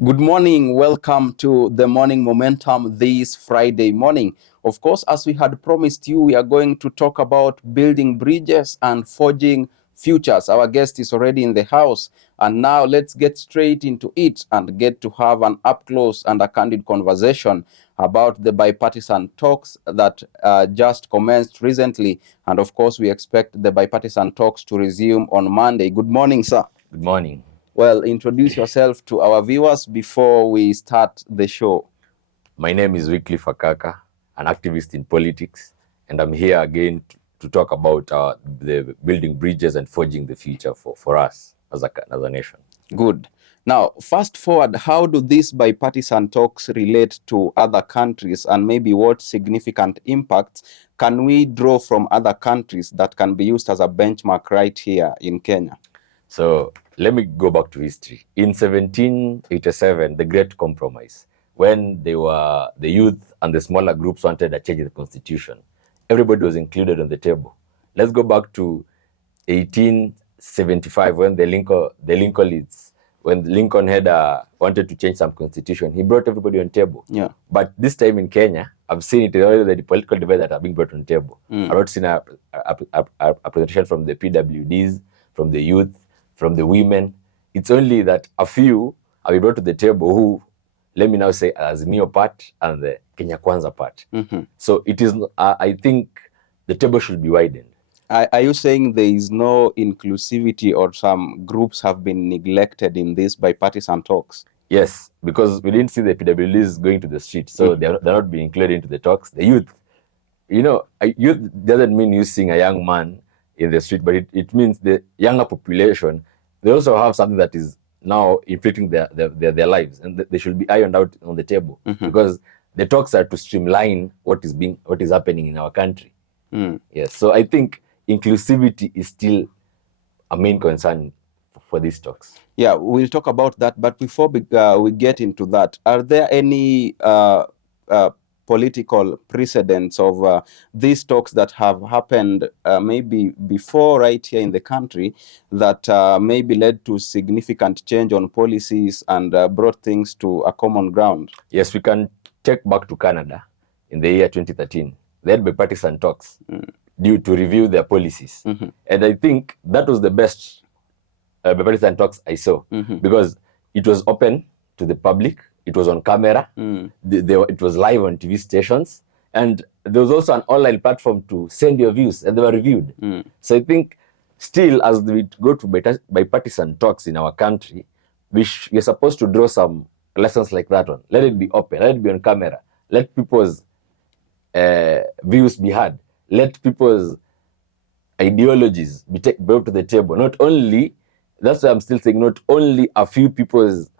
Good morning. Welcome to the Morning Momentum this Friday morning. Of course, as we had promised you, we are going to talk about building bridges and forging futures. Our guest is already in the house. And now let's get straight into it and get to have an up-close and a candid conversation about the bipartisan talks that just commenced recently. And of course, we expect the bipartisan talks to resume on Monday. Good morning, sir. Good morning. Well, introduce yourself to our viewers before we start the show. My name is Wyclife Akaka, an activist in politics, and I'm here again to talk about the building bridges and forging the future for us as a nation. Good. Now, fast forward, how do these bipartisan talks relate to other countries, and maybe what significant impacts can we draw from other countries that can be used as a benchmark right here in Kenya? So let me go back to history. In 1787, the Great Compromise, when the youth and the smaller groups wanted to change the constitution, everybody was included on the table. Let's go back to 1875 when when Lincoln had wanted to change some constitution. He brought everybody on table. Yeah. But this time in Kenya, I've seen it already, the political debate that are being brought on table. I've not seen a presentation from the PWDs, from the youth, from the women. It's only that a few have been brought to the table who, let me now say, Azimio part and the Kenya Kwanza part. So it is, I think the table should be widened. Are you saying there is no inclusivity or some groups have been neglected in these bipartisan talks? Yes, because we didn't see the PWDs going to the street, so they're not being included into the talks. The youth, youth doesn't mean you seeing a young man in the street, but it means the younger population, they also have something that is now inflicting their lives, and they should be ironed out on the table, because the talks are to streamline what is happening in our country. Yes, so I think inclusivity is still a main concern for these talks. Yeah, we'll talk about that. But before we get into that, are there any political precedents of these talks that have happened maybe before right here in the country that maybe led to significant change on policies and brought things to a common ground? Yes, we can take back to Canada in the year 2013. They had bipartisan talks due to review their policies. And I think that was the best bipartisan talks I saw, because it was open to the public, it was on camera, it was live on TV stations, and there was also an online platform to send your views, and they were reviewed. So I think still, as we go to bipartisan talks in our country, we're supposed to draw some lessons like that one. Let it be open, let it be on camera, let people's views be heard, let people's ideologies be brought to the table. Not only, that's why I'm still saying, not only a few people's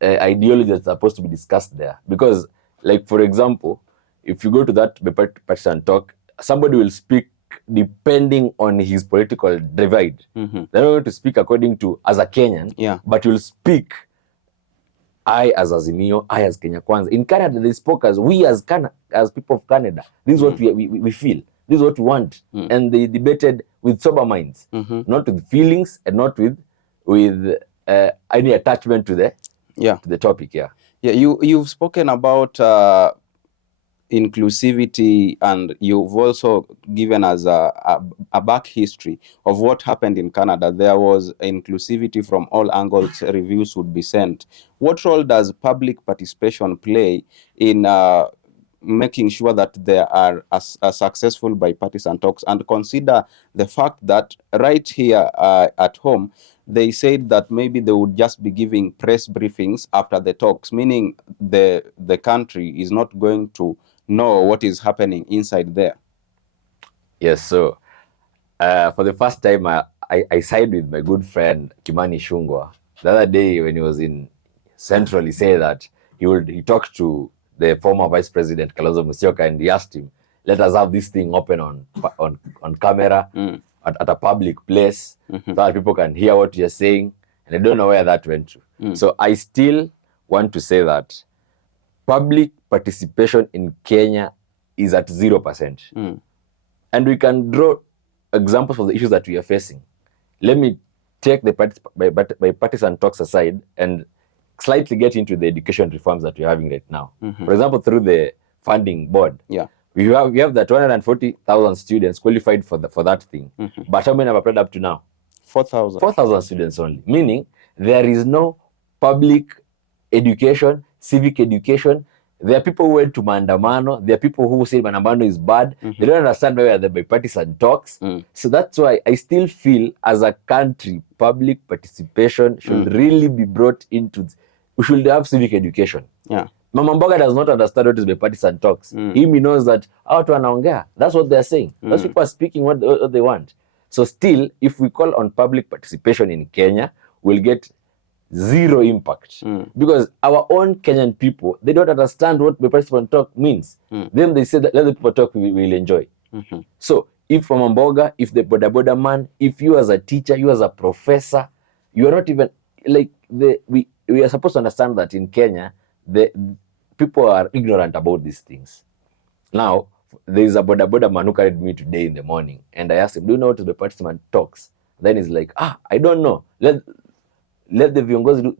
ideologies are supposed to be discussed there. Because, like, for example, if you go to that bipartisan talk, somebody will speak depending on his political divide. They're not going to speak according to, as a Kenyan, but you'll speak, I as Azimio, I as Kenya Kwanza. In Canada, they spoke as we as people of Canada. This is what we feel. This is what we want. And they debated with sober minds, not with feelings and not with any attachment to the topic. Yeah. You've spoken about inclusivity, and you've also given us a back history of what happened in Canada. There was inclusivity from all angles. Reviews would be sent. What role does public participation play in making sure that there are a successful bipartisan talks? And consider the fact that right here at home, they said that maybe they would just be giving press briefings after the talks, meaning the country is not going to know what is happening inside there. Yes, so for the first time, I sided with my good friend Kimani Ichung'wah. The other day when he was in Central, he said that he talked to the former Vice President Kalonzo Musyoka, and he asked him, let us have this thing open on camera at a public place, so that people can hear what you're saying. And I don't know where that went to. So I still want to say that public participation in Kenya is at 0%. And we can draw examples of the issues that we are facing. Let me take the bipartisan talks aside and slightly get into the education reforms that we're having right now. For example, through the funding board, we have the 240,000 students qualified for that thing. But how many have applied up to now? 4,000. 4,000 students only. Meaning there is no public education, civic education. There are people who went to Maandamano. There are people who say Maandamano is bad. They don't understand where the bipartisan talks. So that's why I still feel, as a country, public participation should really be brought into. We should have civic education. Mama Mboga does not understand what is bipartisan talks. He knows that watu wanaongea. That's what they're saying. Those people are speaking what they want. So still, if we call on public participation in Kenya, we'll get zero impact, because our own Kenyan people, they don't understand what bipartisan talk means. Then they say that let the people talk, we will enjoy. So if Mama Mboga, if the boda man, if you as a teacher, you as a professor, you are not even like we are supposed to understand that in Kenya, the people are ignorant about these things. Now, there is a boda man who carried me today in the morning, and I asked him, do you know what the bipartisan talks? Then he's like, I don't know. Let the viongozi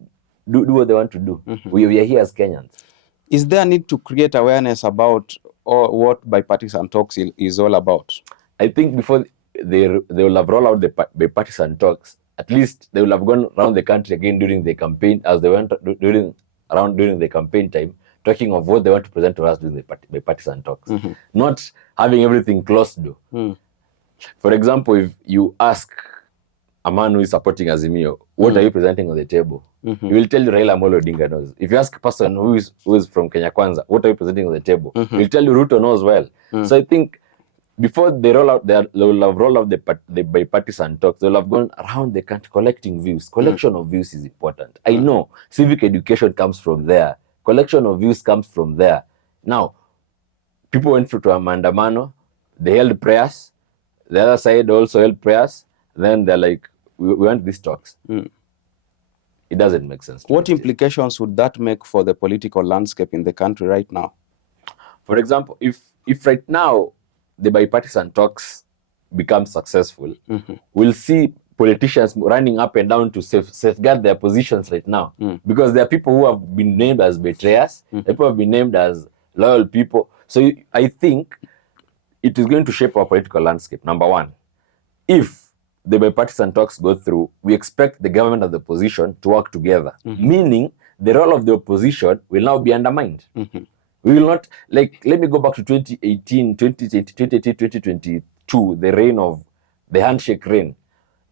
do what they want to do. We are here as Kenyans. Is there a need to create awareness about what bipartisan talks is all about? I think before they will have rolled out the bipartisan talks, at least they will have gone around the country again during the campaign, as they went during the campaign time, talking of what they want to present to us during the bipartisan talks. Not having everything closed door. For example, if you ask a man who is supporting Azimio, what are you presenting on the table? He will tell you Raila Amolo Odinga knows. If you ask a person who is from Kenya Kwanza, what are you presenting on the table? He will tell you Ruto knows well. So I think before they roll out, they will have rolled out the bipartisan talks. They will have gone around the country collecting views. Collection of views is important. I know civic education comes from there. Collection of views comes from there. Now, people went through to a Maandamano. They held prayers. The other side also held prayers. Then they're like, we want these talks. It doesn't make sense. What implications would that make for the political landscape in the country right now? For example, if right now the bipartisan talks become successful, we'll see politicians running up and down to safeguard their positions right now. Because there are people who have been named as betrayers, people have been named as loyal people. So I think it is going to shape our political landscape, number one. If the bipartisan talks go through, we expect the government and the opposition to work together, meaning the role of the opposition will now be undermined. We will not, like, let me go back to 2018, 2022, the reign of the handshake reign.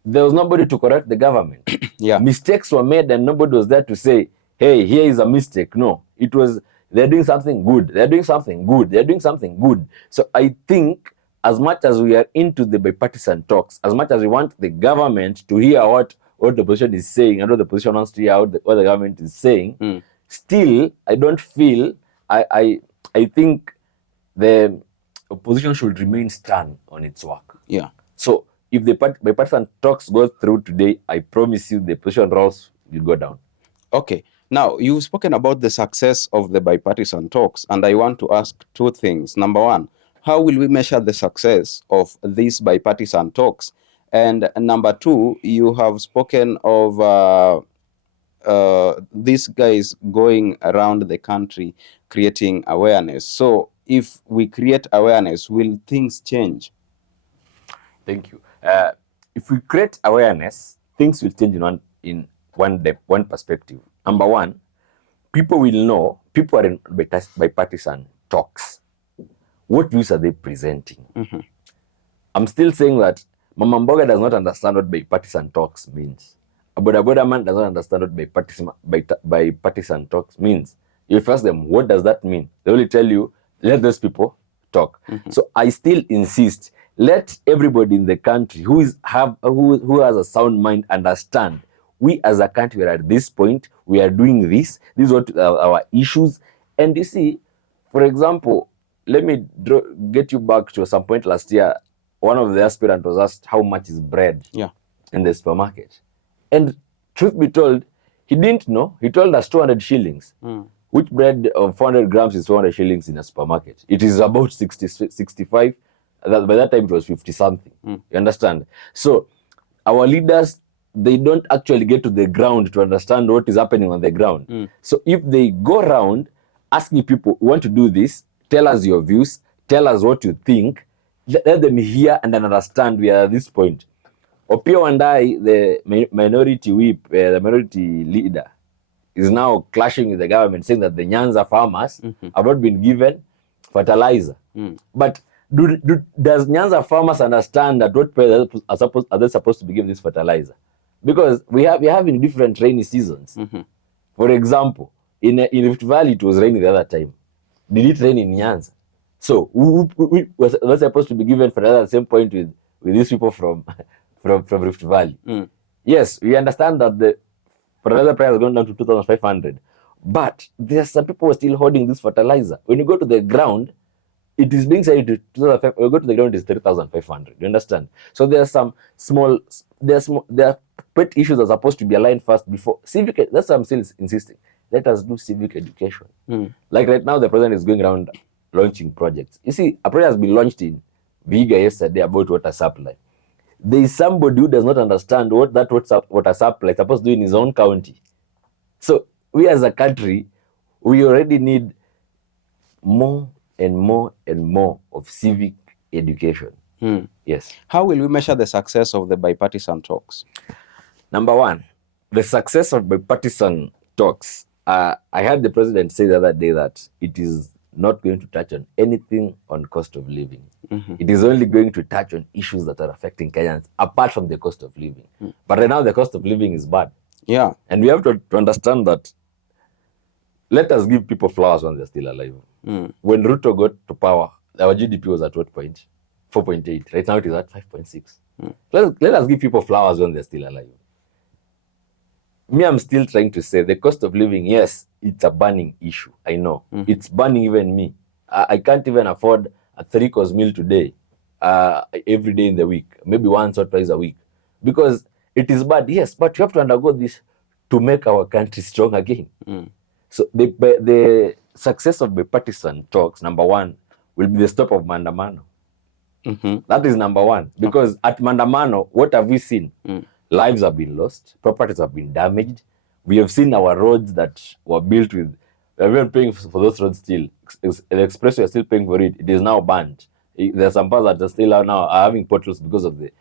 There was nobody to correct the government. Mistakes were made and nobody was there to say, hey, here is a mistake. No, it was, they're doing something good. They're doing something good. They're doing something good. So I think as much as we are into the bipartisan talks, as much as we want the government to hear what the opposition is saying and what the opposition wants to hear what the government is saying, still, I don't feel, I think the opposition should remain stern on its work. So if the bipartisan talks go through today, I promise you the opposition roles will go down. Okay. Now, you've spoken about the success of the bipartisan talks, and I want to ask two things. Number one, how will we measure the success of these bipartisan talks? And number two, you have spoken of these guys going around the country creating awareness. So if we create awareness, will things change? Thank you. If we create awareness, things will change in one perspective. Number one, people will know, people are in bipartisan talks. What views are they presenting? I'm still saying that Mama Mboga does not understand what bipartisan talks means. A boda man does not understand what bipartisan talks means. You ask them, what does that mean? They only tell you, let those people talk. So I still insist, let everybody in the country who has a sound mind understand. We as a country are at this point, we are doing this. This is what our issues. And you see, for example, let me get you back to some point last year. One of the aspirants was asked how much is bread in the supermarket. And truth be told, he didn't know. He told us 200 shillings. Which bread of 400 grams is 400 shillings in a supermarket? It is about 65. By that time, it was 50 something. You understand? So our leaders, they don't actually get to the ground to understand what is happening on the ground. So if they go around asking people, want to do this, tell us your views, tell us what you think, let them hear and then understand we are at this point. Opio Wandai, the minority whip, the minority leader, is now clashing with the government, saying that the Nyanza farmers have not been given fertilizer. But does Nyanza farmers understand that what are they supposed to be given this fertilizer? Because we are having different rainy seasons. For example, in Rift Valley, it was raining the other time. Did it rain in Nyanza? So who was supposed to be given fertilizer at the same point with these people from Rift Valley? Yes, we understand that the fertilizer price has gone down to 2,500, but there are some people who are still holding this fertilizer. When you go to the ground, it is being said to 2,500. When you go to the ground, it is 3,500. You understand? So there are some small, there are pet issues that are supposed to be aligned first before civic. That's why I'm still insisting. Let us do civic education. Like right now, the president is going around launching projects. You see, a project has been launched in Viga yesterday about water supply. There is somebody who does not understand what that water supply is supposed to do in his own county. So we as a country, we already need more and more and more of civic education. Yes. How will we measure the success of the bipartisan talks? Number one, the success of bipartisan talks. I heard the president say the other day that it is not going to touch on anything on cost of living. It is only going to touch on issues that are affecting Kenyans apart from the cost of living. But right now the cost of living is bad. Yeah. And we have to understand that let us give people flowers when they're still alive. When Ruto got to power, our GDP was at what point? 4.8. Right now it is at 5.6. Let us give people flowers when they're still alive. Me, I'm still trying to say the cost of living, yes, it's a burning issue. I know. It's burning even me. I can't even afford a 3-course meal today, every day in the week, maybe once or twice a week. Because it is bad, yes, but you have to undergo this to make our country strong again. So the success of bipartisan talks, number one, will be the stop of Mandamano. That is number one. Because at Mandamano, what have we seen? Lives have been lost, properties have been damaged. We have seen our roads that were built with, we are paying for those roads still. The expressway are still paying for it. It is now banned. There are some parts that are still are having potholes because of the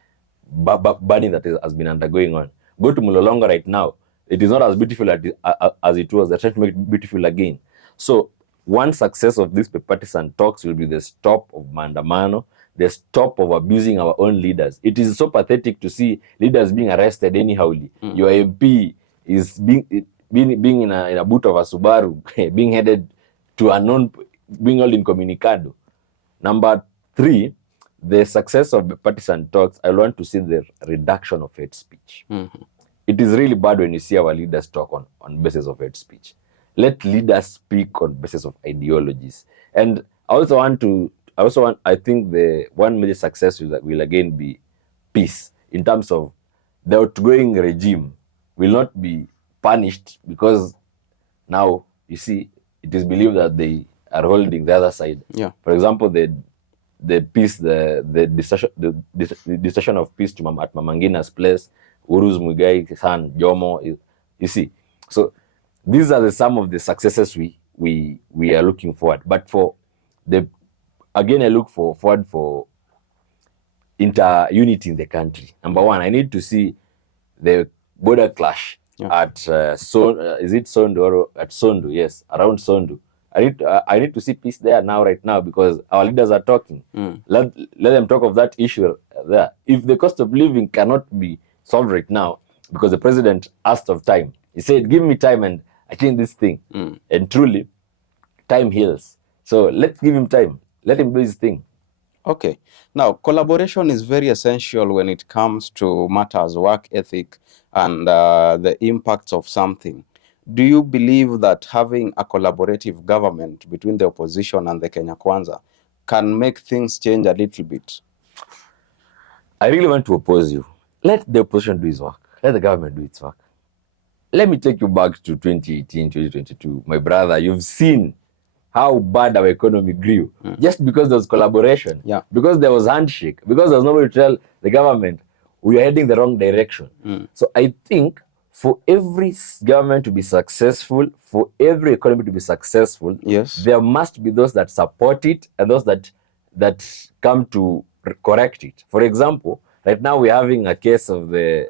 burning that has been undergoing on. Go to Mulolongo right now. It is not as beautiful as it was. They're trying to make it beautiful again. So one success of these bipartisan talks will be the stop of Mandamano, the stop of abusing our own leaders. It is so pathetic to see leaders being arrested anyhowly. Your MP is being in a boot of a Subaru, being headed to a being held incommunicado. Number three, the success of bipartisan talks, I want to see the reduction of hate speech. It is really bad when you see our leaders talk on basis of hate speech. Let leaders speak on basis of ideologies. And I think the one major success will again be peace, in terms of the outgoing regime will not be punished because now, you see, it is believed that they are holding the other side. Yeah. For example, the peace, the decision of peace at Mamangina's place, Uru's Muigai, San, Jomo, you see. So these are some of the successes we are looking forward. But again, I look forward for inter-unity in the country. Number one, I need to see the border clash at is it Sondu or at Sondu? Yes, around Sondu. I need to see peace there right now, because our leaders are talking. Let them talk of that issue there. If the cost of living cannot be solved right now, because the president asked of time, he said, "Give me time and I change this thing." And truly, time heals. So let's give him time. Let him do his thing. Okay. Now, collaboration is very essential when it comes to matters, work ethic, and the impacts of something. Do you believe that having a collaborative government between the opposition and the Kenya Kwanza can make things change a little bit? I really want to oppose you. Let the opposition do its work. Let the government do its work. Let me take you back to 2018, 2022. My brother, you've seen how bad our economy grew just because there was collaboration, because there was handshake, because there was nobody to tell the government we are heading the wrong direction. So I think for every government to be successful, for every economy to be successful, Yes. there must be those that support it and those that come to correct it. For example, right now we're having a case of the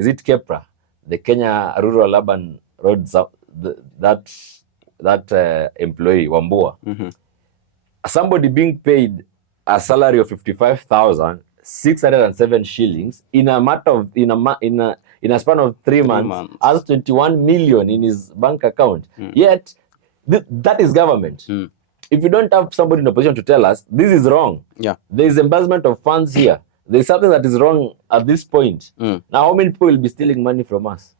is it Kepra, the Kenya Rural Urban Roads, that employee Wambua, somebody being paid a salary of 55,607 shillings in a matter of in a span of 3 months, has 21 million in his bank account. Yet that is government. If you don't have somebody in a position to tell us this is wrong, there is embezzlement of funds here, there is something that is wrong at this point. Now, how many people will be stealing money from us?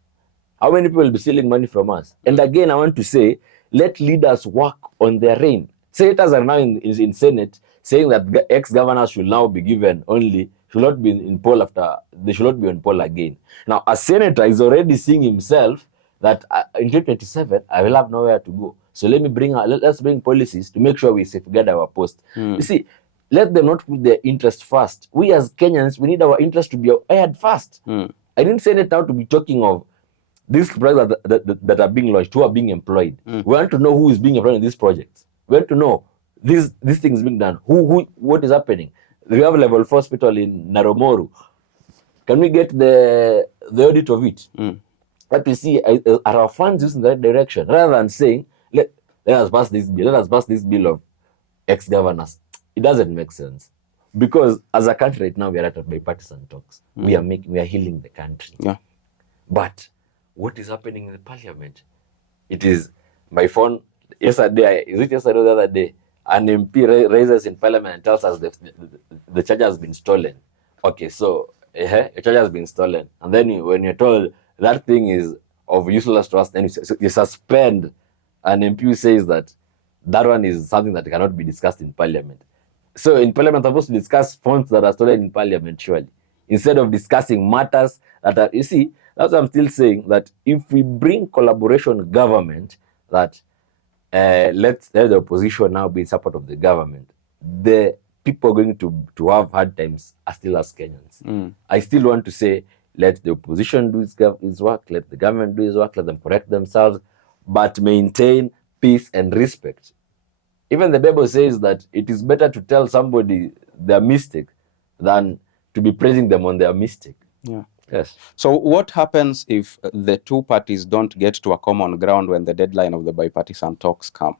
How many people will be stealing money from us? And again, I want to say, let leaders work on their reign. Senators are now in Senate saying that ex-governors should now be given only, should not be in poll after, they should not be on poll again. Now, a senator is already seeing himself that in 2027, I will have nowhere to go. So let's bring policies to make sure we safeguard our post. You see, let them not put their interest first. We as Kenyans, we need our interest to be aired first. I didn't say it now to be talking of these projects that are being launched, who are being employed. We want to know who is being employed in these projects. We want to know these things being done. What is happening? We have a level 4 hospital in Naromoru. Can we get the audit of it? But we see, are our funds used in the right direction? Rather than saying, let us pass this bill of ex-governors. It doesn't make sense. Because as a country right now, we are at bipartisan talks. We are healing the country. But what is happening in the parliament? It is my phone. Yesterday or the other day, an MP raises in parliament and tells us the charger has been stolen. Okay, so a charger has been stolen. And then when you're told that thing is of useless to us, then you suspend an MP who says that one is something that cannot be discussed in parliament. So in parliament, we're supposed to discuss phones that are stolen in parliament, surely, instead of discussing matters that are, you see, that's what I'm still saying, that if we bring collaboration government, that let the opposition now be in support of the government, the people going to have hard times are still as Kenyans. I still want to say, let the opposition do its work, let the government do its work, let them correct themselves, but maintain peace and respect. Even the Bible says that it is better to tell somebody their mistake than to be praising them on their mistake. Yes. So what happens if the two parties don't get to a common ground when the deadline of the bipartisan talks come?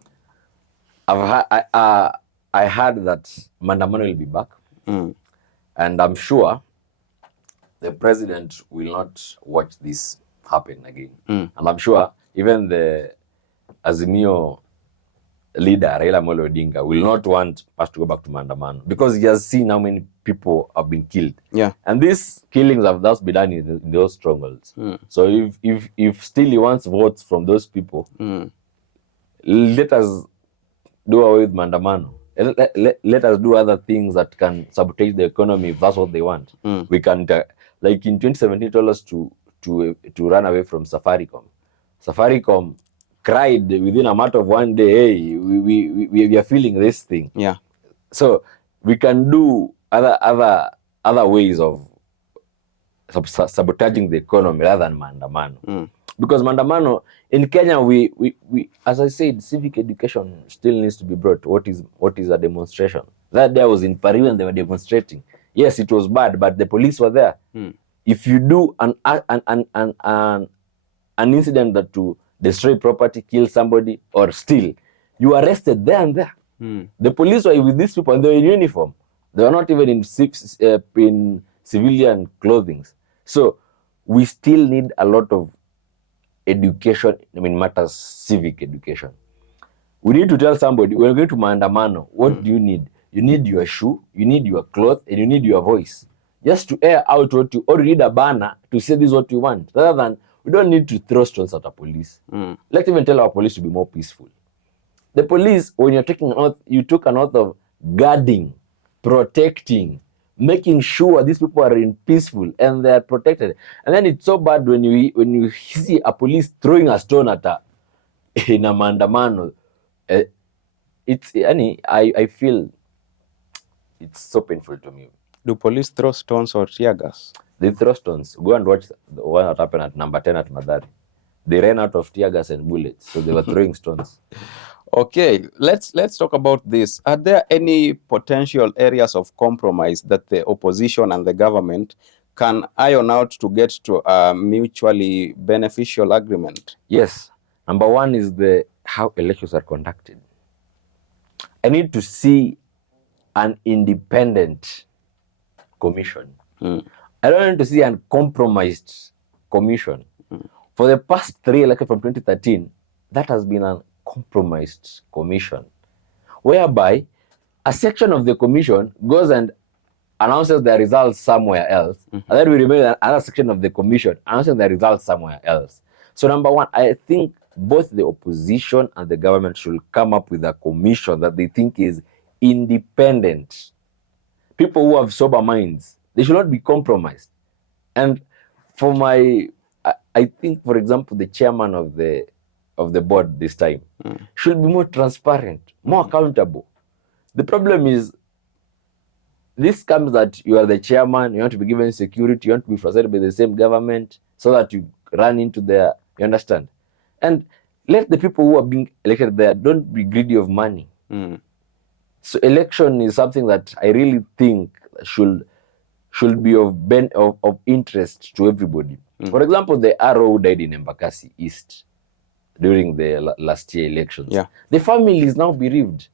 I heard that Mandamano will be back. And I'm sure the president will not watch this happen again. And I'm sure even the Azimio leader, Raila Amolo Odinga, will not want us to go back to Mandamano because he has seen how many people have been killed. And these killings have thus been done in those strongholds. So if still he wants votes from those people, let us do away with Mandamano. Let us do other things that can sabotage the economy if that's what they want. We can, like in 2017, told us to run away from Safaricom. Safaricom cried within a matter of one day, hey, we are feeling this thing. So we can do other ways of sabotaging the economy rather than Mandamano. Because Mandamano, in Kenya, we as I said, civic education still needs to be brought. What is a demonstration? That day I was in Paris when they were demonstrating. Yes, it was bad, but the police were there. If you do an incident that to destroy property, kill somebody, or steal, you are arrested there and there. The police were with these people and they were in uniform. They were not even in civilian clothing. So we still need a lot of education, matters civic education. We need to tell somebody, when you're going to Mandamano, what do you need? You need your shoe, you need your cloth, and you need your voice. Just to air out what you, or you need a banner to say this is what you want. Rather than, we don't need to throw stones at the police. Let's even tell our police to be more peaceful. The police, when you're taking an oath, you took an oath of guarding, protecting, making sure these people are in peaceful and they are protected. And then it's so bad when you see a police throwing a stone at in a Mandamano. I feel it's so painful to me. Do police throw stones or tear gas? They throw stones. Go and watch the one that happened at number 10 at Madari. They ran out of tear gas and bullets, so they were throwing stones. Okay, let's talk about this. Are there any potential areas of compromise that the opposition and the government can iron out to get to a mutually beneficial agreement? Yes. Number one is how elections are conducted. I need to see an independent commission. I don't want to see a compromised commission. For the past 3 elections from 2013, that has been a compromised commission, whereby a section of the commission goes and announces the results somewhere else, and then we remain another section of the commission announcing the results somewhere else. So number one, I think both the opposition and the government should come up with a commission that they think is independent. People who have sober minds, they should not be compromised. And I think, for example, the chairman of the board this time should be more transparent, more accountable. The problem is, this comes that you are the chairman, you want to be given security, you want to be frustrated by the same government so that you run into their, you understand? And let the people who are being elected there, don't be greedy of money. So election is something that I really think should be of interest to everybody. For example, the RO who died in Embakasi East during the last year elections. The family is now bereaved.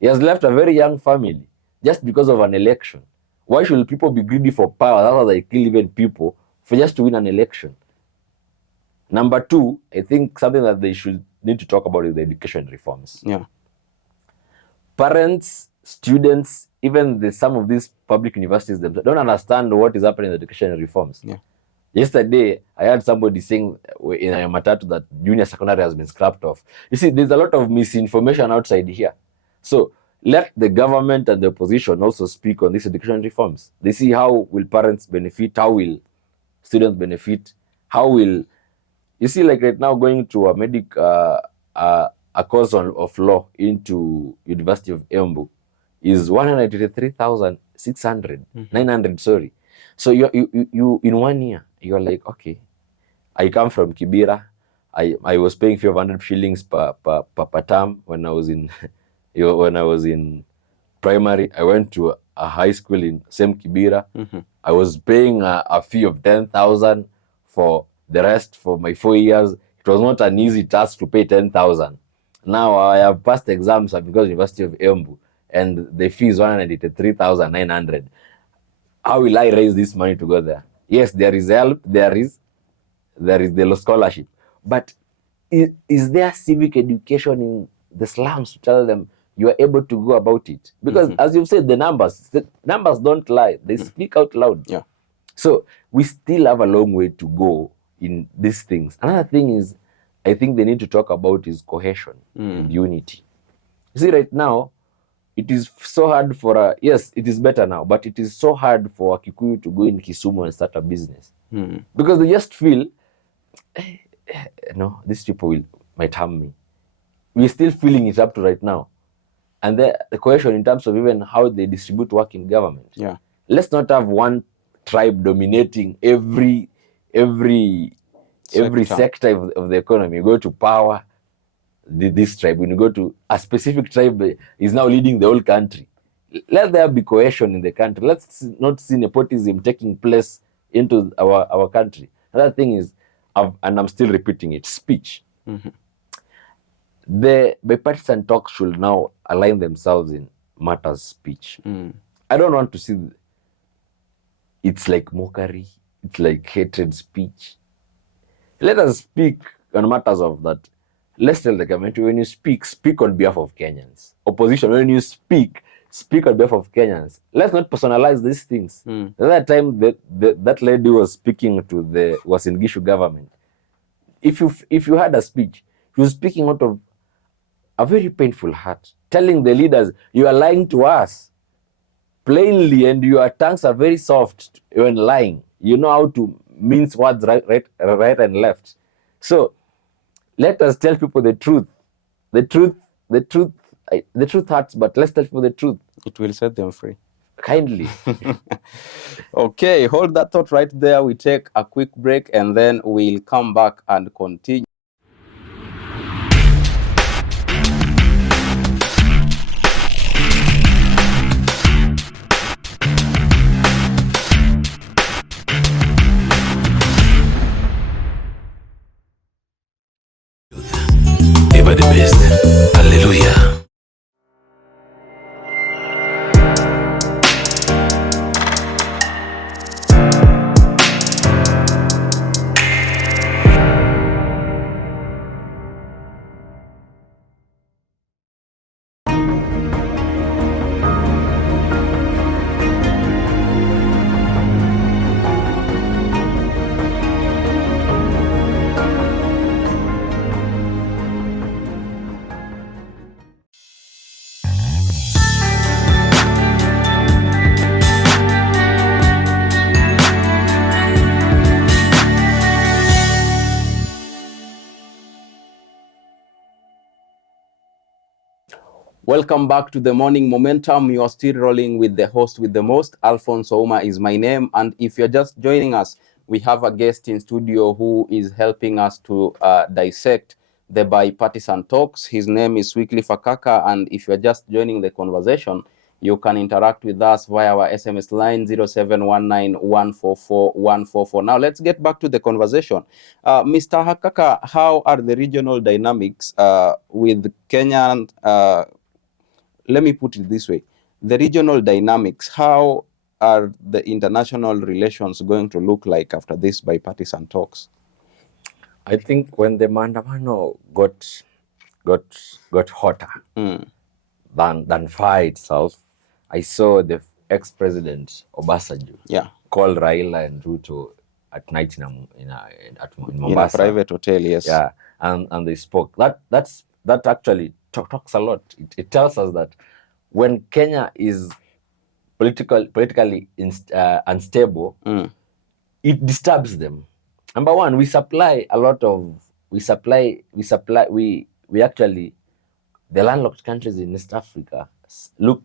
He has left a very young family just because of an election. Why should people be greedy for power? That's why they kill even people for just to win an election. Number two, I think something that they should need to talk about is the education reforms. Parents, students, even some of these public universities themselves don't understand what is happening in the education reforms. Yesterday, I heard somebody saying in a matatu that junior secondary has been scrapped off. You see, there's a lot of misinformation outside here. So let the government and the opposition also speak on these education reforms. They see how will parents benefit, how will students benefit, how will... You see, like right now, going to a course of law into University of Embu is 183,600, 900, sorry. So you in 1 year, you're like, okay, I come from Kavira. I was paying 500 shillings per term when I was in when I was in primary. I went to a high school in same Kavira. I was paying a fee of 10,000 for the rest for my 4 years. It was not an easy task to pay 10,000. Now I have passed exams at the University of Embu, and the fee is 183,900. How will I raise this money to go there? Yes, there is help, there is the scholarship, but is there civic education in the slums to tell them you are able to go about it? Because as you've said, the numbers don't lie; they speak out loud. So we still have a long way to go in these things. Another thing is, I think they need to talk about is cohesion and unity. You see, right now, it is so hard for yes, it is better now, but it is so hard for a Kikuyu to go in Kisumu and start a business because they just feel, no, these people might harm me. We're still feeling it up to right now, and the cohesion in terms of even how they distribute work in government. Let's not have one tribe dominating every sector of the economy. You go to power, this tribe. When you go to a specific tribe, is now leading the whole country. Let there be cohesion in the country. Let's not see nepotism taking place into our country. Another thing is, and I'm still repeating it, speech. The bipartisan talks should now align themselves in matters speech. I don't want to see it's like mockery, it's like hatred speech. Let us speak on matters of that. Let's tell the government, when you speak on behalf of Kenyans. Opposition, when you speak on behalf of Kenyans. Let's not personalize these things. The other time that lady was speaking to the Uasin Gishu government. If you had a speech, she was speaking out of a very painful heart, telling the leaders, you are lying to us plainly, and your tongues are very soft when lying. You know how to mince words right and left. So let us tell people the truth. The truth hurts, but let's tell people the truth. It will set them free. Kindly. Okay, hold that thought right there. We take a quick break and then we'll come back and continue. Ever the best. Hallelujah. Welcome back to the Morning Momentum. You are still rolling with the host with the most. Alfonsoh is my name. And if you're just joining us, we have a guest in studio who is helping us to dissect the bipartisan talks. His name is Wyclife Akaka. And if you're just joining the conversation, you can interact with us via our SMS line 0719144144. Now, let's get back to the conversation. Mr. Akaka, how are the regional dynamics with Kenyan let me put it this way. The regional dynamics, how are the international relations going to look like after these bipartisan talks? I think when the maandamano got hotter than fire itself, I saw the ex-president Obasanjo call Raila and Ruto at night in Mombasa. In a private hotel, yes. Yeah, and they spoke. That actually talks a lot. It tells us that when Kenya is politically unstable, it disturbs them. Number one, we actually, the landlocked countries in East Africa look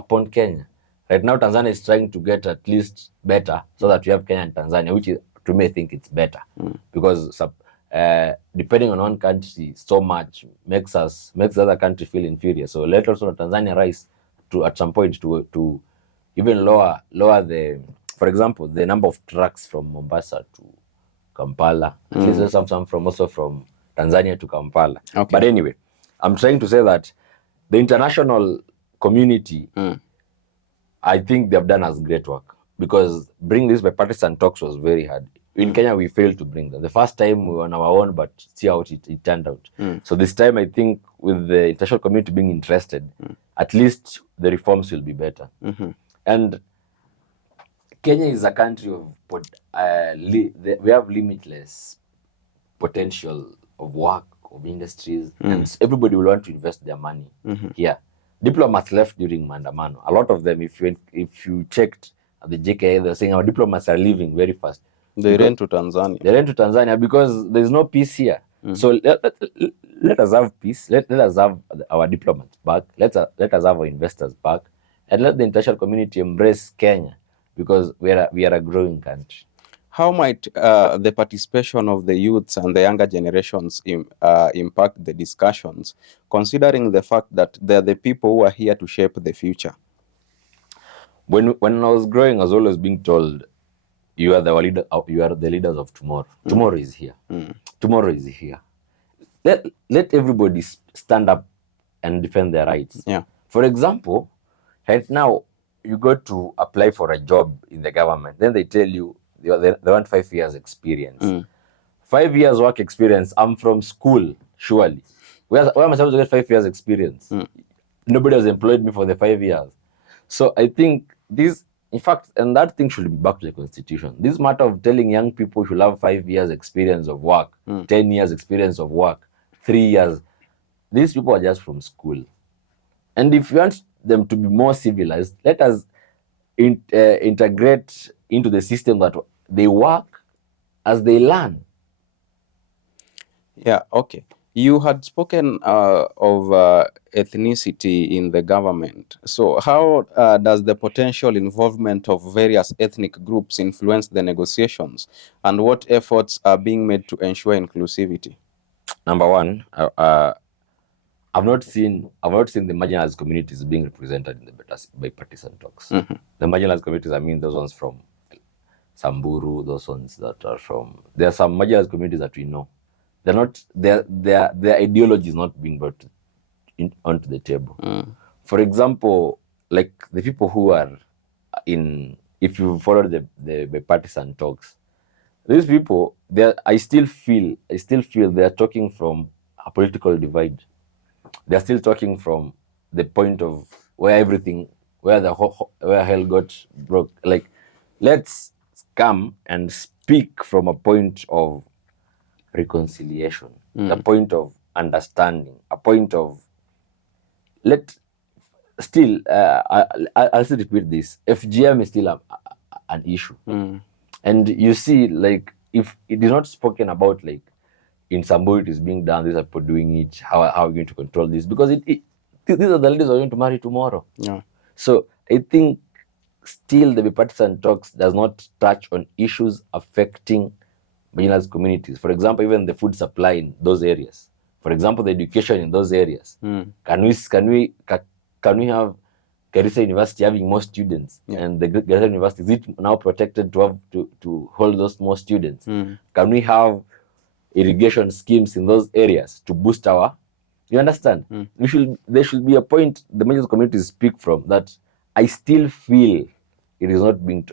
upon Kenya. Right now, Tanzania is trying to get at least better so that we have Kenya and Tanzania, which is, to me, think it's better because depending on one country so much makes the other country feel inferior. So let also Tanzania rise to at some point to even lower the, for example, the number of trucks from Mombasa to Kampala. At least there's some from also from Tanzania to Kampala. Okay. But anyway, I'm trying to say that the international community, I think they've done as great work because bringing this bipartisan talks was very hard. In Kenya, we failed to bring them. The first time we were on our own, but see how it turned out. So this time, I think with the international community being interested, at least the reforms will be better. And Kenya is a country of, we have limitless potential of work, of industries, and everybody will want to invest their money here. Diplomats left during maandamano. A lot of them, if you checked at the JKA, they're saying our diplomats are leaving very fast. They ran to Tanzania. They ran to Tanzania because there's no peace here. So let us have peace. Let us have our diplomats back. Let us have our investors back, and let the international community embrace Kenya because we are a growing country. How might the participation of the youths and the younger generations impact the discussions, considering the fact that they're the people who are here to shape the future? When I was growing, I was always being told, you are the leaders of tomorrow. Tomorrow is here. Tomorrow is here. Let everybody stand up and defend their rights. Yeah. For example, right now, you go to apply for a job in the government, then they tell you they want 5 years experience. 5 years work experience. I'm from school, surely. Where am I supposed to get 5 years experience? Nobody has employed me for the 5 years. So I think this, in fact, and that thing should be back to the constitution. This matter of telling young people should have 5 years experience of work, 10 years experience of work, 3 years. These people are just from school. And if you want them to be more civilized, let us integrate into the system that they work as they learn. Yeah, okay. You had spoken of ethnicity in the government. So, how does the potential involvement of various ethnic groups influence the negotiations, and what efforts are being made to ensure inclusivity? Number one, I've not seen the marginalized communities being represented in the bipartisan talks. Mm-hmm. The marginalized communities, I mean those ones from Samburu, those ones that are from. There are some marginalized communities that we know. They're not. Their ideology is not being brought onto the table. For example, like the people who are in. If you follow the bipartisan talks, these people, I still feel they are talking from a political divide. They're still talking from the point of where hell got broke. Like, let's come and speak from a point of reconciliation, a point of understanding, a point of I'll still repeat this. FGM is still an issue, and you see, like, if it is not spoken about, like in Samburu it is being done, these are people doing it. How are we going to control this? Because these are the ladies who are going to marry tomorrow. Yeah. So I think still the bipartisan talks does not touch on issues affecting marginalized communities. For example, even the food supply in those areas. For example, the education in those areas. Can we have Garissa University having more students? Yeah. And the Garissa University, is it now protected to have to hold those more students? Can we have irrigation schemes in those areas to boost our? You understand? There should be a point the marginalized communities speak from that. I still feel it is not being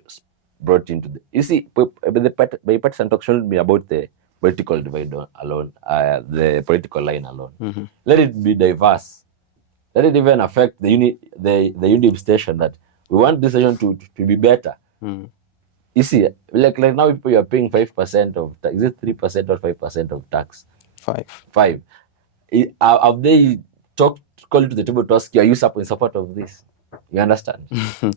brought into the. You see, the bipartisan talk shouldn't be about the political divide alone, the political line alone. Let it be diverse. Let it even affect the Younib station, that we want this station to be better. You see, like now people you are paying 5% of tax. Is it 3% or 5% of tax? 5. Have they called you to the table to ask you, are you in support of this? You understand?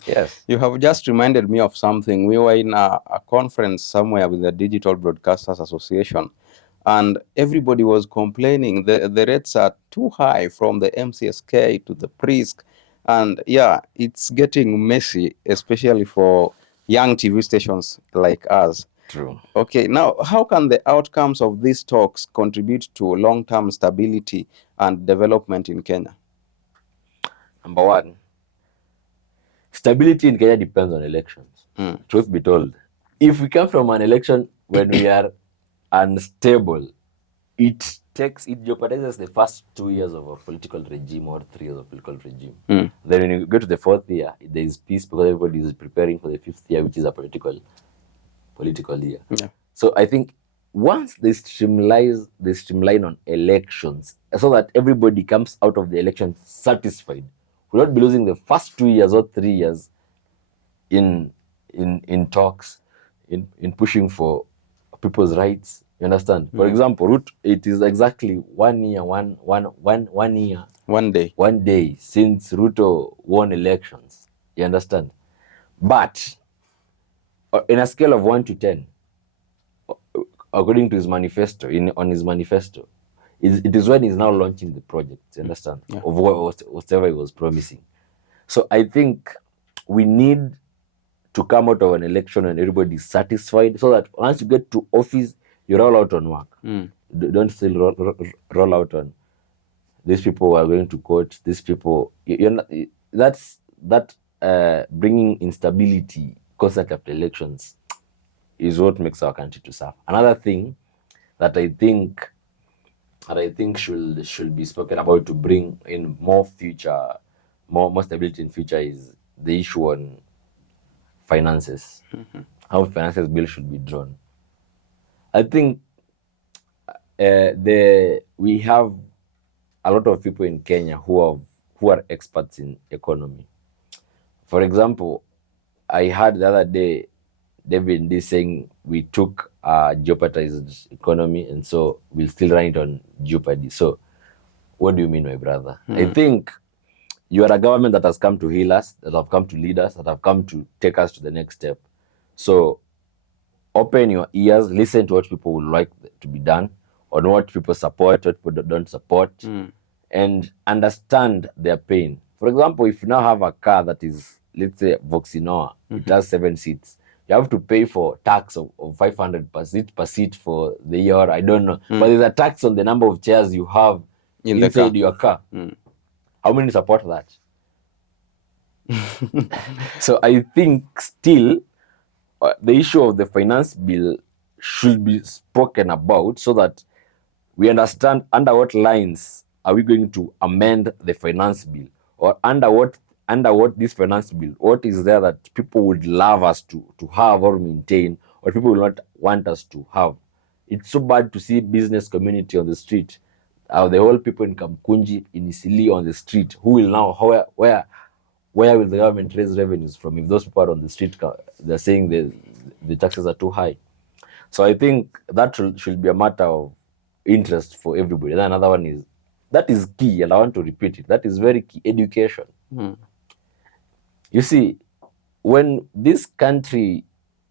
Yes. You have just reminded me of something. We were in a conference somewhere with the Digital Broadcasters Association, and everybody was complaining the rates are too high, from the MCSK to the PRISC. And yeah, it's getting messy, especially for young TV stations like us. True. Okay, now how can the outcomes of these talks contribute to long-term stability and development in Kenya? Number one, stability in Kenya depends on elections. Truth be told, if we come from an election when we are unstable, it jeopardizes the first 2 years of a political regime or 3 years of political regime. Then when you go to the 4th year, there is peace because everybody is preparing for the 5th year, which is a political year. Yeah. So I think once they streamline on elections so that everybody comes out of the election satisfied, we'll not be losing the first 2 years or 3 years in talks, in pushing for people's rights. You understand? For example, it is exactly 1 year, one day since Ruto won elections. You understand? But in a scale of 1 to 10, according to his manifesto, on his manifesto, it is when he's now launching the project. You understand? Yeah. Of whatever he was promising. So I think we need to come out of an election and everybody is satisfied, so that once you get to office, you roll out on work. Don't still roll out on these people are going to court. These people, bringing instability constantly after elections is what makes our country to suffer. Another thing that I think should be spoken about to bring in more stability in future is the issue on finances. How finances bill should be drawn. I think we have a lot of people in Kenya who are experts in economy. For example, I heard the other day David D saying we took a jeopardized economy and so we'll still run it on jeopardy. So what do you mean, my brother? I think you are a government that has come to heal us, that have come to lead us, that have come to take us to the next step. So open your ears, listen to what people would like to be done. on what people support, what people don't support, and understand their pain. For example, if you now have a car that is, let's say, Voxinoa, it has 7 seats. You have to pay for tax of 500 per seat for the year. I don't know. But there's a tax on the number of chairs you have In the inside car. your car. How many support that? So I think still the issue of the finance bill should be spoken about so that we understand under what lines are we going to amend the finance bill, or under what this finance bill, what is there that people would love us to have or maintain, or people will not want us to have. It's so bad to see business community on the street, the whole people in Kamkunji, in Isili on the street, who will now, where will the government raise revenues from if those people are on the street? They're saying the taxes are too high. So I think that should be a matter of interest for everybody. Then another one is, that is key, and I want to repeat it, that is very key, education. You see, when this country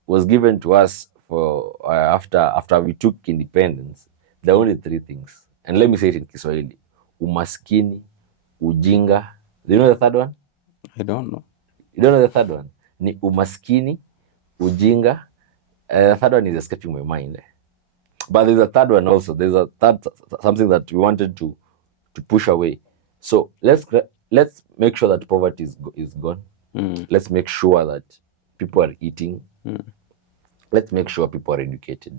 was given to us for after we took independence, there are only 3 things. And let me say it in Kiswahili: umaskini, ujinga. Do you know the third one? I don't know. You don't know the third one? Ni umaskini, ujinga. The third one is escaping my mind. But there's a third one also. There's a third something that we wanted to push away. So let's make sure that poverty is gone. Let's make sure that people are eating. Let's make sure people are educated.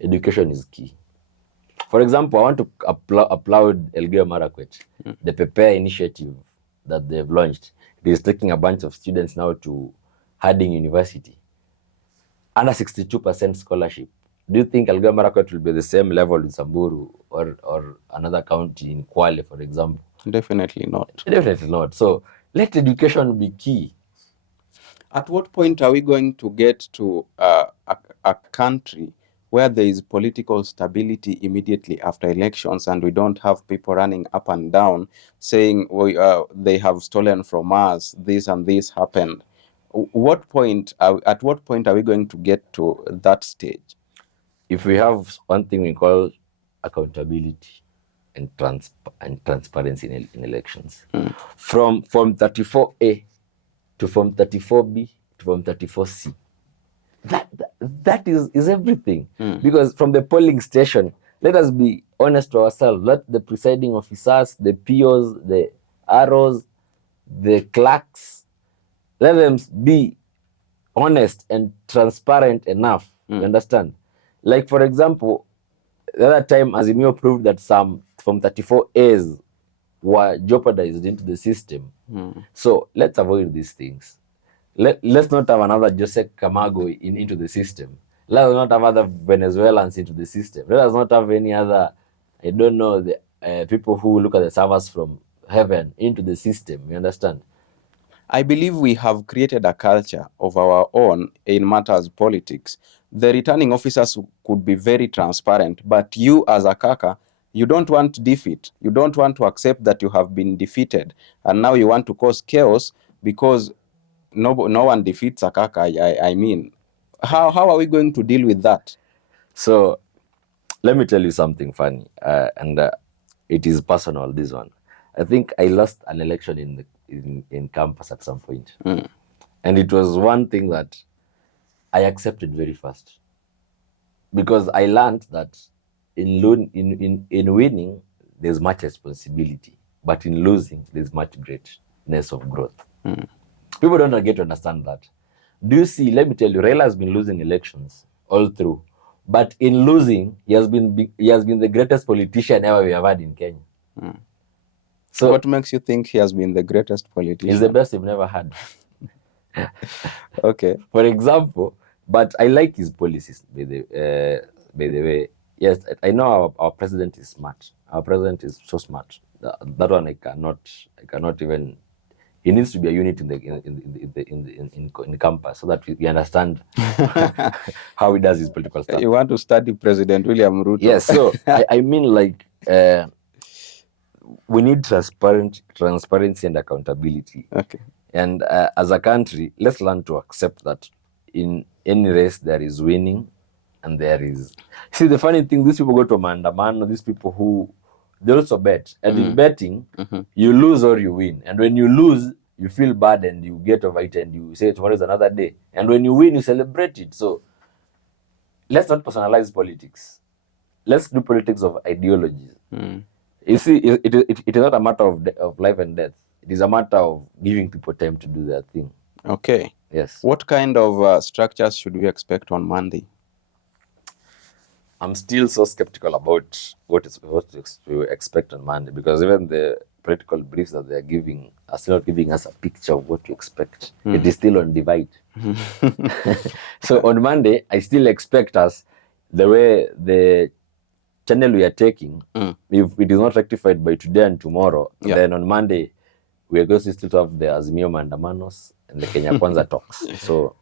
Education is key. For example, I want to applaud Elgeyo Marakwet, the Prepare initiative that they've launched. It is taking a bunch of students now to Harding University. Under 62% scholarship. Do you think Elgeyo Marakwet will be the same level in Samburu or another county in Kwale, for example? Definitely not. Definitely not. So let education be key. At what point are we going to get to a country where there is political stability immediately after elections, and we don't have people running up and down saying they have stolen from us, this and this happened? At what point are we going to get to that stage? If we have one thing we call accountability and transparency in elections, from Form 34A to Form 34B to Form 34C, that is everything. Because from the polling station, let us be honest to ourselves. Let the presiding officers, the POs, the ROs, the clerks, let them be honest and transparent enough. You understand? Like, for example, the other time Azimio proved that some from 34As were jeopardized into the system. So let's avoid these things. Let's not have another Jose Camargo into the system. Let us not have other Venezuelans into the system. Let us not have any other, I don't know, the people who look at the servers from heaven into the system. You understand? I believe we have created a culture of our own in matters politics. The returning officers could be very transparent, but you as Akaka, you don't want defeat. You don't want to accept that you have been defeated, and now you want to cause chaos because no one defeats Akaka. I mean, how are we going to deal with that? So let me tell you something funny, and it is personal, this one. I think I lost an election in campus at some point. And it was one thing that I accepted very fast, because I learned that in winning there's much responsibility, but in losing there's much greatness of growth. People don't get to understand that. Do you see? Let me tell you, Raila has been losing elections all through, but in losing he has been the greatest politician ever we have had in Kenya. So what makes you think he has been the greatest politician? He's the best we've never had. Okay. For example, but I like his policies, by the way. Yes, I know our president is smart. Our president is so smart. That one I cannot even. He needs to be a unit in the campus so that we understand how he does his political stuff. You want to study President William Ruto? Yes. So I mean, like, we need transparency and accountability. Okay. And as a country, let's learn to accept that in any race there is winning and there is. See, the funny thing, these people go to maandamano, these people who, they also bet. And in betting, you lose or you win. And when you lose, you feel bad and you get over it and you say tomorrow is another day. And when you win, you celebrate it. So let's not personalize politics. Let's do politics of ideologies. You see, it is not a matter of life and death. It is a matter of giving people time to do their thing. Okay. Yes. What kind of structures should we expect on Monday? I'm still so skeptical about what to expect on Monday, because even the political briefs that they are giving are still not giving us a picture of what to expect. It is still on divide. So on Monday, I still expect us, the way the channel we are taking, if it is not rectified by today and tomorrow, then on Monday, we are going to still have the Azimio Mandamanos and the Kenya Kwanza talks. So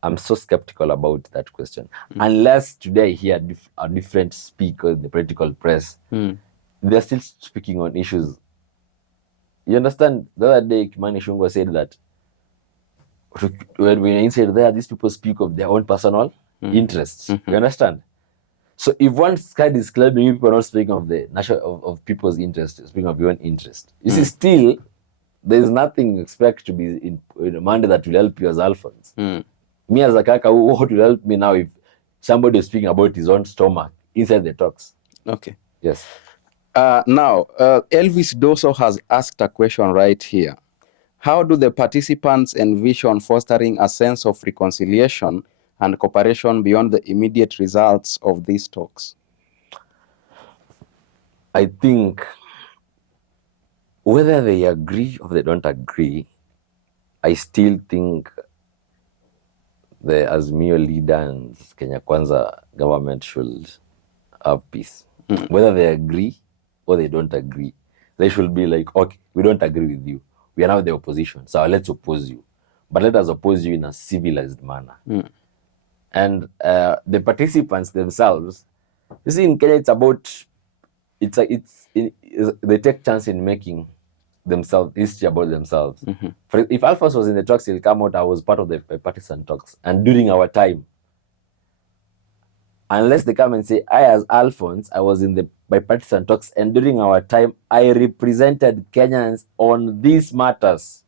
I'm so skeptical about that question. Unless today I hear a different speaker in the political press, they're still speaking on issues. You understand? The other day, Kimani Ichung'wah said that when we're inside there, these people speak of their own personal interests. You understand? So if one side is claiming, people are not speaking of the national of people's interests, speaking of your own interest. You see, still, there is nothing expect to be in Monday that will help you as Alphonse. Me as Akaka, what will help me now if somebody is speaking about his own stomach inside the talks? Okay. Yes. Now, Elvis Doso has asked a question right here. How do the participants envision fostering a sense of reconciliation and cooperation beyond the immediate results of these talks? I think whether they agree or they don't agree, I still think the Azimio leader and Kenya Kwanza government should have peace. Whether they agree or they don't agree, they should be like, okay, we don't agree with you. We are now the opposition, so let's oppose you. But let us oppose you in a civilized manner. And the participants themselves, you see, in Kenya, it's about, they take chance in making themselves history about themselves. For if Alfonsoh was in the talks, he'll come out, I was part of the partisan talks, and during our time, unless they come and say, I as Alphonse, I was in the bipartisan talks, and during our time, I represented Kenyans on these matters,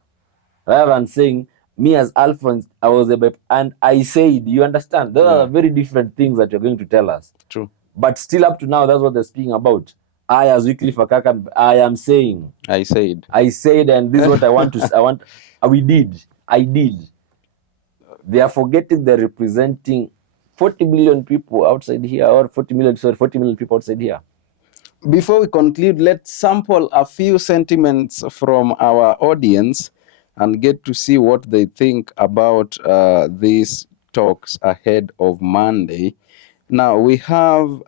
rather than saying, me as Alphonse, I was and I said, you understand? Those are very different things that you're going to tell us. True. But still up to now, that's what they're speaking about. I as Wyclife Akaka, I am saying. I said, and this is what I want to. I did. They are forgetting they're representing 40 million people outside here, or 40 million people outside here. Before we conclude, let's sample a few sentiments from our audience and get to see what they think about these talks ahead of Monday. Now, we have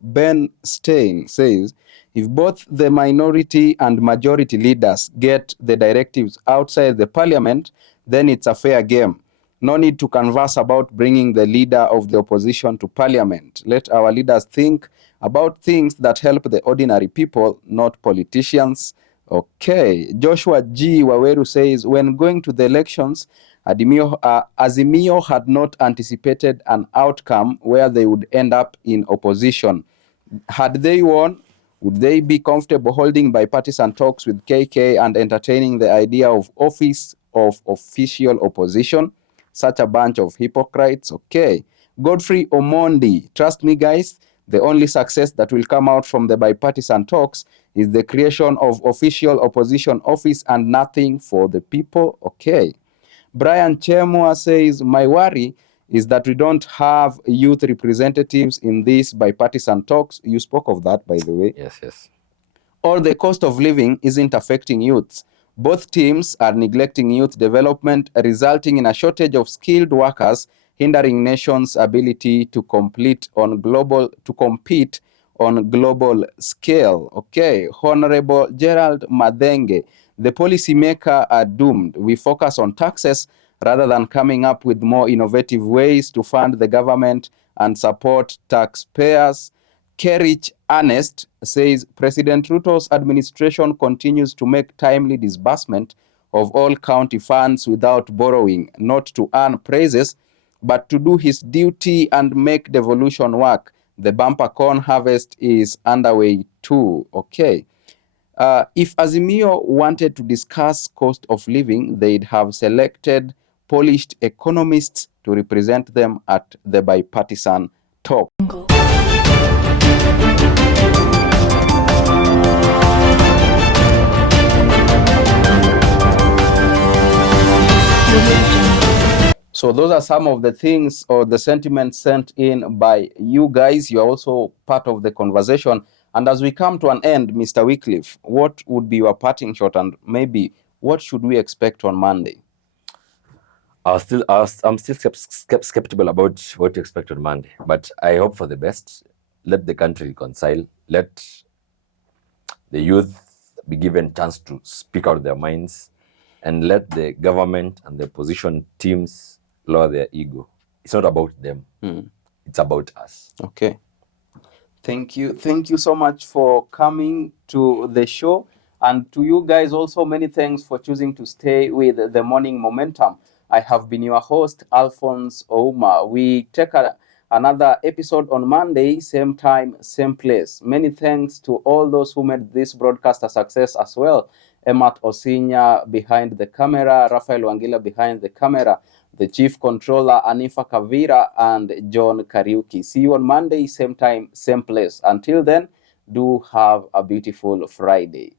Ben Stein says, if both the minority and majority leaders get the directives outside the parliament, then it's a fair game. No need to converse about bringing the leader of the opposition to parliament. Let our leaders think about things that help the ordinary people, not politicians. Okay. Joshua G. Waweru says, when going to the elections, Azimio had not anticipated an outcome where they would end up in opposition. Had they won, would they be comfortable holding bipartisan talks with KK and entertaining the idea of office of official opposition? Such a bunch of hypocrites. Okay. Godfrey Omondi, trust me guys, the only success that will come out from the bipartisan talks is the creation of official opposition office and nothing for the people. Okay. Brian Chemwa says, my worry is that we don't have youth representatives in these bipartisan talks. You spoke of that, by the way. Yes. Or the cost of living isn't affecting youths. Both teams are neglecting youth development, resulting in a shortage of skilled workers, hindering nations' ability to compete on global scale. Okay, Honorable Gerald Madenge, the policymaker are doomed. We focus on taxes rather than coming up with more innovative ways to fund the government and support taxpayers. Kerich Ernest says President Ruto's administration continues to make timely disbursement of all county funds without borrowing, not to earn praises, But to do his duty and make devolution work, the bumper corn harvest is underway too. Okay. If Azimio wanted to discuss cost of living, they'd have selected polished economists to represent them at the bipartisan talk. So those are some of the things or the sentiments sent in by you guys. You're also part of the conversation. And as we come to an end, Mr. Wyclife, what would be your parting shot, and maybe what should we expect on Monday? I'm still skeptical about what to expect on Monday, but I hope for the best. Let the country reconcile. Let the youth be given chance to speak out their minds, and let the government and the opposition teams lower their ego. It's not about them. It's about us. Okay. Thank you. Thank you so much for coming to the show. And to you guys also, many thanks for choosing to stay with the Morning Momentum. I have been your host, Alfonsoh. We take another episode on Monday, same time, same place. Many thanks to all those who made this broadcast a success as well. Emmart Osinya behind the camera, Raphael Wangilar behind the camera, the chief controller, Anifa Kavira, and John Kariuki. See you on Monday, same time, same place. Until then, do have a beautiful Friday.